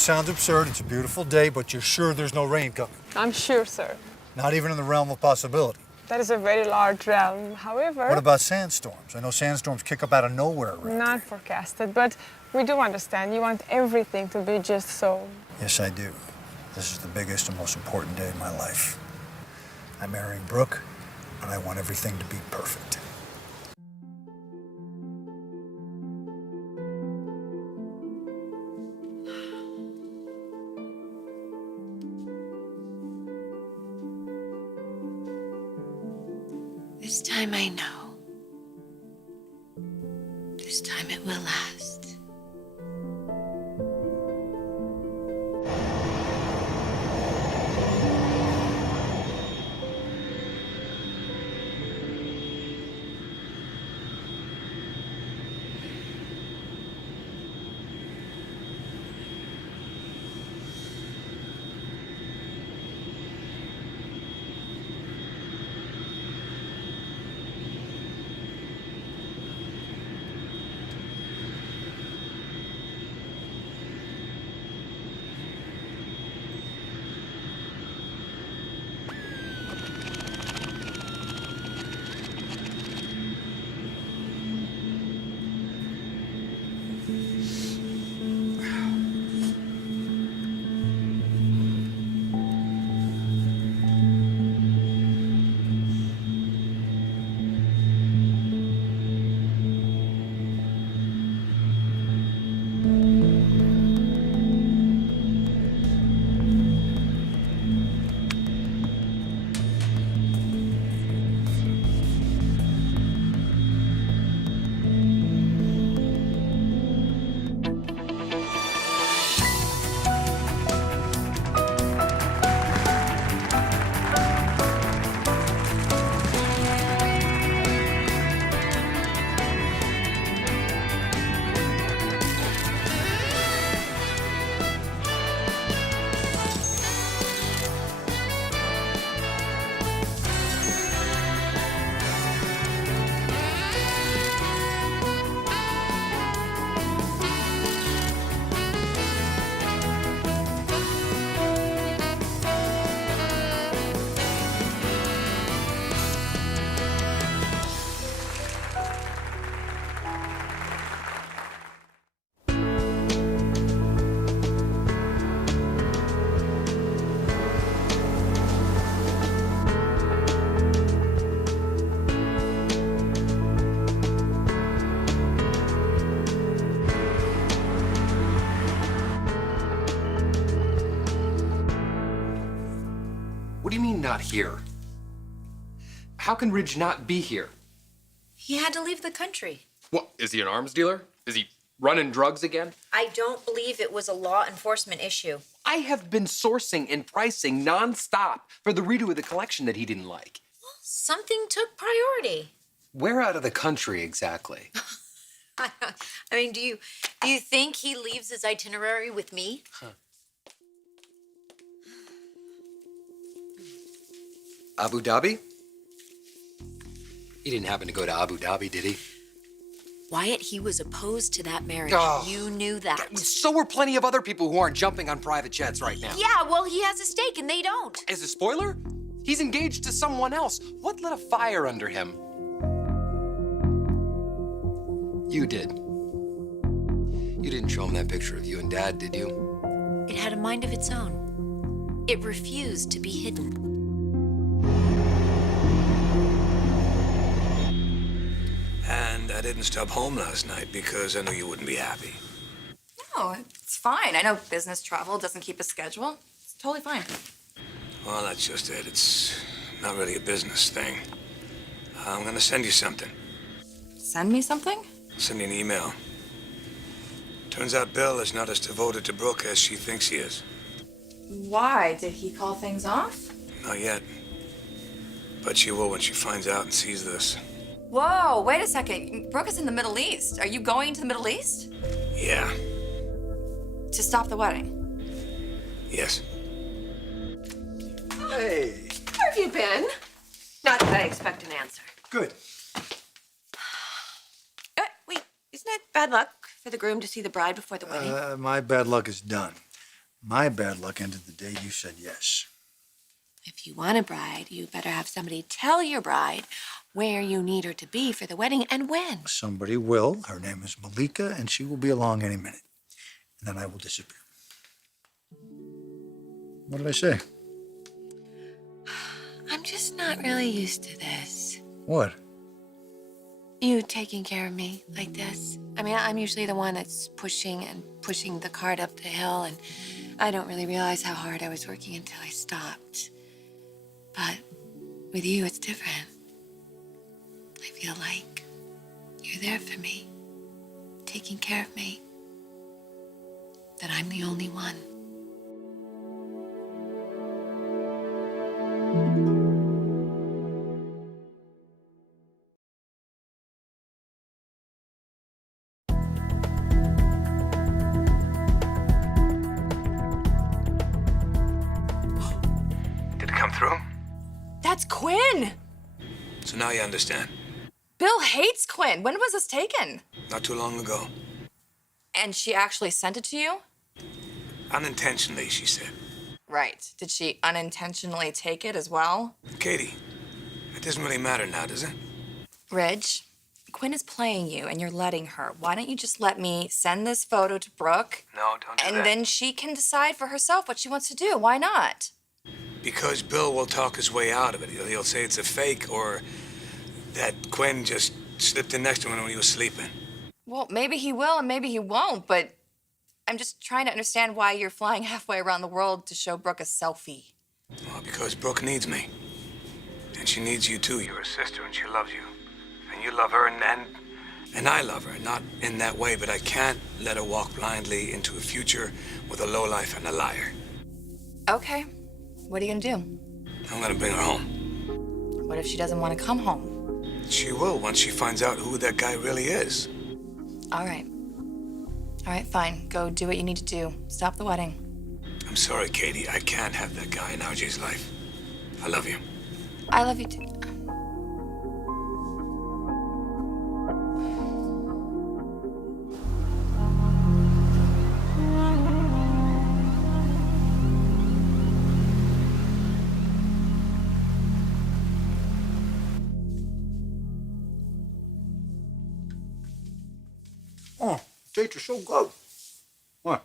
this sounds absurd. It's a beautiful day, but you're sure there's no rain coming? I'm sure, sir. Not even in the realm of possibility. That is a very large realm. However... What about sandstorms? I know sandstorms kick up out of nowhere around Not here. forecasted, but we do understand. You want everything to be just so. Yes, I do. This is the biggest and most important day of my life. I'm marrying Brooke, and I want everything to be perfect. This time I know. This time it will last. What do you mean, not here? How can Ridge not be here? He had to leave the country. What, is he an arms dealer? Is he running drugs again? I don't believe it was a law enforcement issue. I have been sourcing and pricing nonstop for the redo of the collection that he didn't like. Well, something took priority. Where out of the country exactly? I mean, do you think he leaves his itinerary with me? Huh. Abu Dhabi? He didn't happen to go to Abu Dhabi, did he? Wyatt, he was opposed to that marriage. Oh. You knew that. So are plenty of other people who aren't jumping on private jets right now. Yeah, well, he has a stake and they don't. As a spoiler, he's engaged to someone else. What lit a fire under him? You did. You didn't show him that picture of you and Dad, did you? It had a mind of its own. It refused to be hidden. And I didn't stop home last night because I knew you wouldn't be happy. No, it's fine. I know business travel doesn't keep a schedule. It's totally fine. Well, that's just it. It's not really a business thing. I'm gonna send you something. Send me something? I'll send you an email. Turns out Bill is not as devoted to Brooke as she thinks he is. Why? Did he call things off? Not yet. But she will when she finds out and sees this. Whoa, wait a second. Brooke is in the Middle East. Are you going to the Middle East? Yeah. To stop the wedding? Yes. Hey. Where have you been? Not that I expect an answer. Good. Wait, isn't it bad luck for the groom to see the bride before the wedding? My bad luck is done. My bad luck ended the day you said yes. If you want a bride, you better have somebody tell your bride where you need her to be for the wedding and when. Somebody will. Her name is Malika, and she will be along any minute. And then I will disappear. What did I say? I'm just not really used to this. What? You taking care of me like this. I mean, I'm usually the one that's pushing the cart up the hill, and I don't really realize how hard I was working until I stopped. But with you, it's different. I feel like you're there for me, taking care of me, that I'm the only one. Did it come through? That's Quinn. So now you understand. Bill hates Quinn. When was this taken? Not too long ago. And she actually sent it to you? Unintentionally, she said. Right. Did she unintentionally take it as well? Katie, it doesn't really matter now, does it? Reg, Quinn is playing you and you're letting her. Why don't you just let me send this photo to Brooke? No, don't do that. And then she can decide for herself what she wants to do. Why not? Because Bill will talk his way out of it. He'll say it's a fake or that Quinn just slipped in next to him when he was sleeping. Well, maybe he will and maybe he won't, but I'm just trying to understand why you're flying halfway around the world to show Brooke a selfie. Well, because Brooke needs me. And she needs you too. You're her sister and she loves you. And you love her and I love her. Not in that way, but I can't let her walk blindly into a future with a lowlife and a liar. Okay. What are you gonna do? I'm gonna bring her home. What if she doesn't want to come home? She will once she finds out who that guy really is. All right. All right, fine. Go do what you need to do. Stop the wedding. I'm sorry, Katie. I can't have that guy in RJ's life. I love you. I love you too. Oh, dates are so good. What?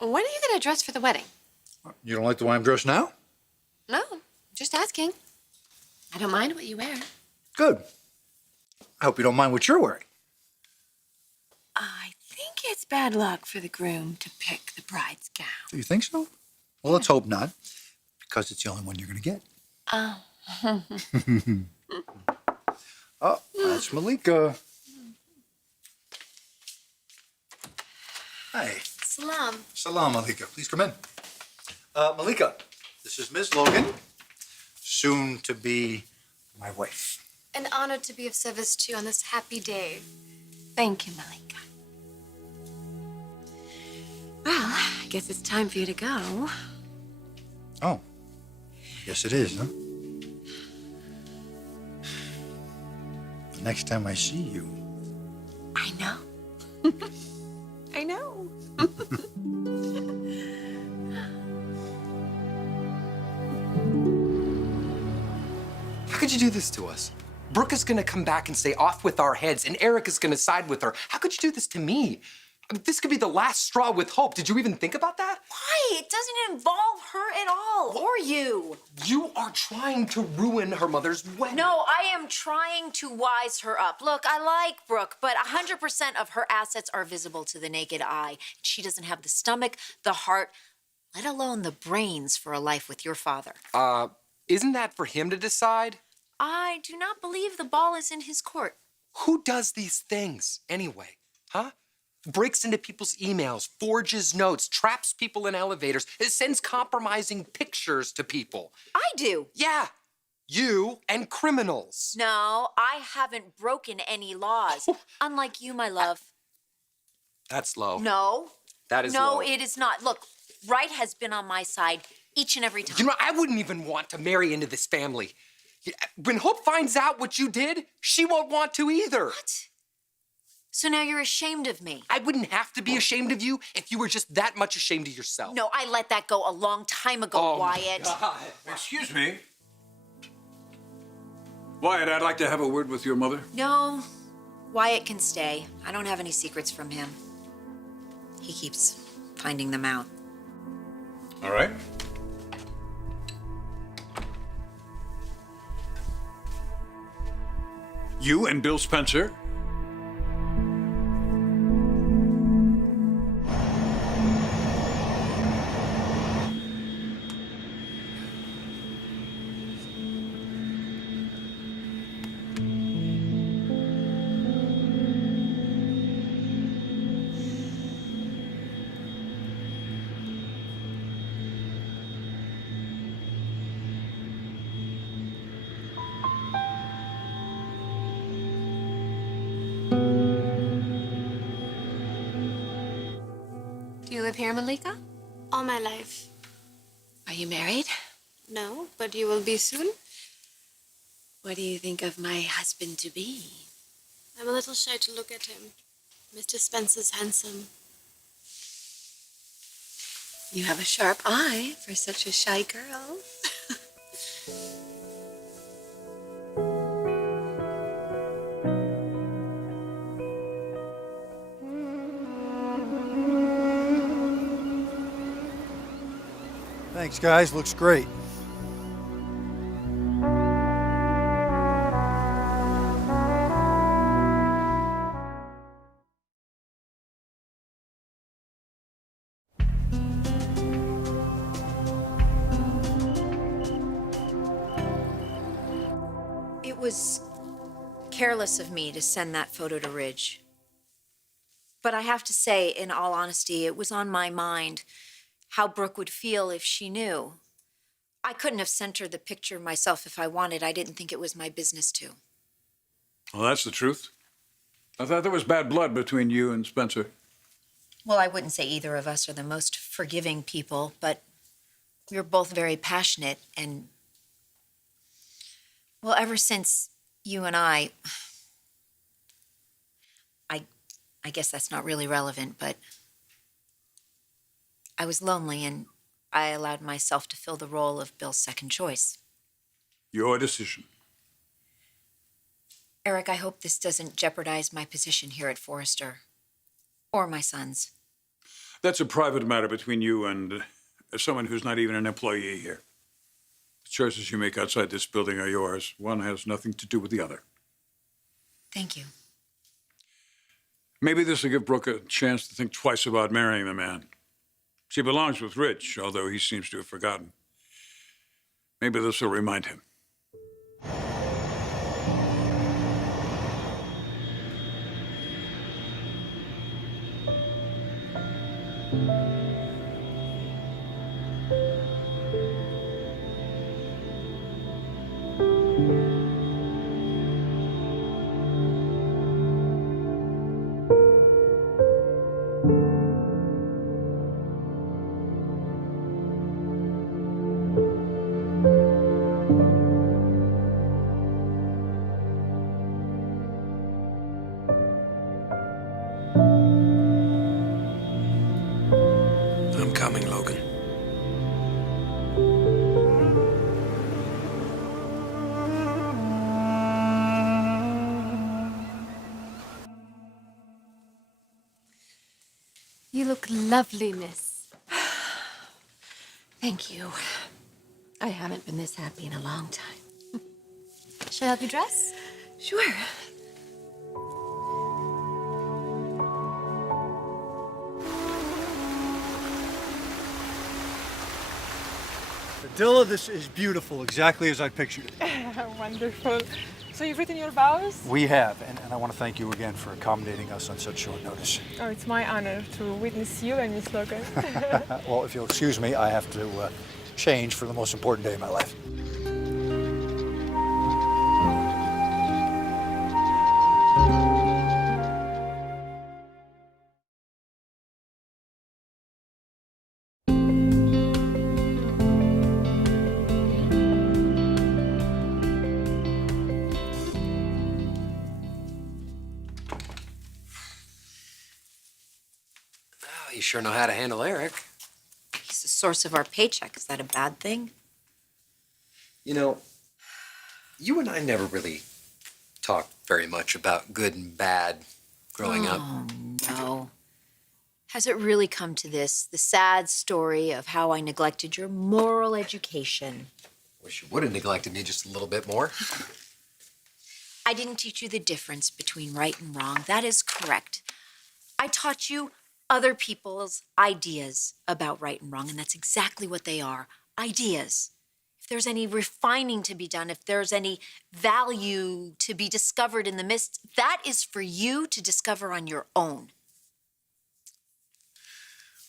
When are you gonna dress for the wedding? You don't like the way I'm dressed now? No, just asking. I don't mind what you wear. Good. I hope you don't mind what you're wearing. I think it's bad luck for the groom to pick the bride's gown. Do you think so? Well, let's hope not, because it's the only one you're going to get. Oh. Oh, that's Malika. Hi. Salam. Salam, Malika. Please come in. Malika, this is Ms. Logan, soon to be my wife. An honor to be of service to you on this happy day. Thank you, Malika. Well, I guess it's time for you to go. Oh, yes it is, huh? The next time I see you. I know. I know. How could you do this to us? Brooke is gonna come back and say off with our heads, and Eric is gonna side with her. How could you do this to me? I mean, this could be the last straw with Hope. Did you even think about that? Why? It doesn't involve her at all, or you. You are trying to ruin her mother's wedding. No, I am trying to wise her up. Look, I like Brooke, but 100% of her assets are visible to the naked eye. She doesn't have the stomach, the heart, let alone the brains for a life with your father. Isn't that for him to decide? I do not believe the ball is in his court. Who does these things anyway, huh? Breaks into people's emails, forges notes, traps people in elevators, sends compromising pictures to people. I do. Yeah, you and criminals. No, I haven't broken any laws. Unlike you, my love. That's low. No. That is low. No, it is not. Look, right has been on my side each and every time. You know, I wouldn't even want to marry into this family. When Hope finds out what you did, she won't want to either. What? So now you're ashamed of me. I wouldn't have to be ashamed of you if you were just that much ashamed of yourself. No, I let that go a long time ago, Oh, my Wyatt. God. Excuse me. Wyatt, I'd like to have a word with your mother. No, Wyatt can stay. I don't have any secrets from him. He keeps finding them out. All right. You and Bill Spencer? Do you live here, Malika? All my life. Are you married? No, but you will be soon. What do you think of my husband-to-be? I'm a little shy to look at him. Mr. Spencer's handsome. You have a sharp eye for such a shy girl. Thanks, guys. Looks great. It was careless of me to send that photo to Ridge. But I have to say, in all honesty, it was on my mind how Brooke would feel if she knew. I couldn't have sent her the picture myself if I wanted. I didn't think it was my business to. Well, that's the truth. I thought there was bad blood between you and Spencer. Well, I wouldn't say either of us are the most forgiving people, but we were both very passionate and, well, ever since you and I guess that's not really relevant, but I was lonely and I allowed myself to fill the role of Bill's second choice. Your decision. Eric, I hope this doesn't jeopardize my position here at Forrester or my son's. That's a private matter between you and someone who's not even an employee here. The choices you make outside this building are yours. One has nothing to do with the other. Thank you. Maybe this will give Brooke a chance to think twice about marrying the man. She belongs with Rich, although he seems to have forgotten. Maybe this will remind him. I'm coming, Logan. You look lovely, miss. Thank you. I haven't been this happy in a long time. Shall I help you dress? Sure. Adilla, this is beautiful, exactly as I pictured it. Wonderful. So you've written your vows? We have, and I want to thank you again for accommodating us on such short notice. Oh, it's my honor to witness you and Miss Logan. Well, if you'll excuse me, I have to change for the most important day of my life. sure know how to handle Eric. He's the source of our paycheck. Is that a bad thing? You know, you and I never really talked very much about good and bad growing up. Oh, no. Has it really come to this? The sad story of how I neglected your moral education. Wish you would have neglected me just a little bit more. I didn't teach you the difference between right and wrong. That is correct. I taught you other people's ideas about right and wrong, and that's exactly what they are, ideas. If there's any refining to be done, if there's any value to be discovered in the midst, that is for you to discover on your own.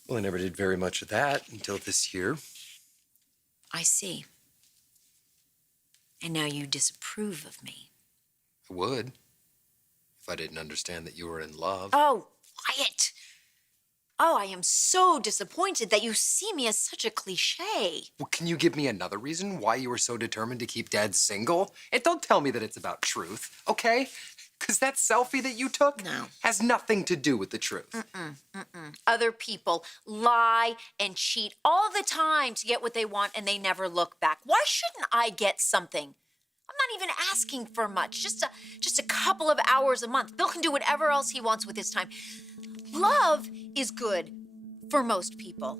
Well, I never did very much of that until this year. I see. And now you disapprove of me. I would, if I didn't understand that you were in love. Oh, Wyatt! Oh, I am so disappointed that you see me as such a cliche. Well, can you give me another reason why you were so determined to keep Dad single? And don't tell me that it's about truth, okay? Because that selfie that you took has nothing to do with the truth. Other people lie and cheat all the time to get what they want, and they never look back. Why shouldn't I get something? I'm not even asking for much, just a couple of hours a month. Bill can do whatever else he wants with his time. Love is good for most people,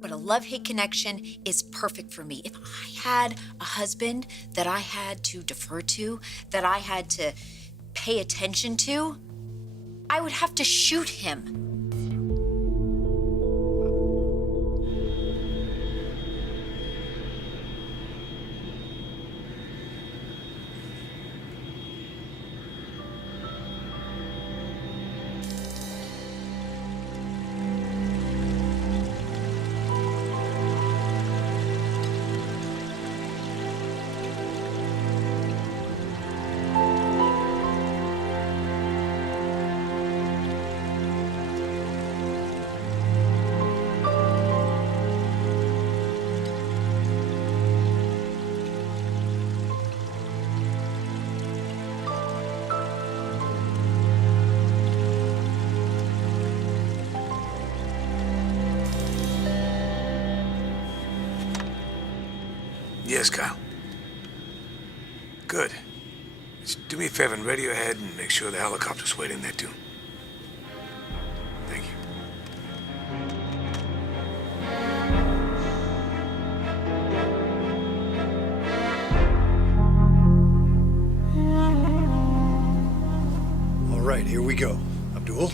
but a love-hate connection is perfect for me. If I had a husband that I had to defer to, that I had to pay attention to, I would have to shoot him. Yes, Kyle. Good. Just do me a favor and radio ahead and make sure the helicopter's waiting there, too. Thank you. All right, here we go. Abdul?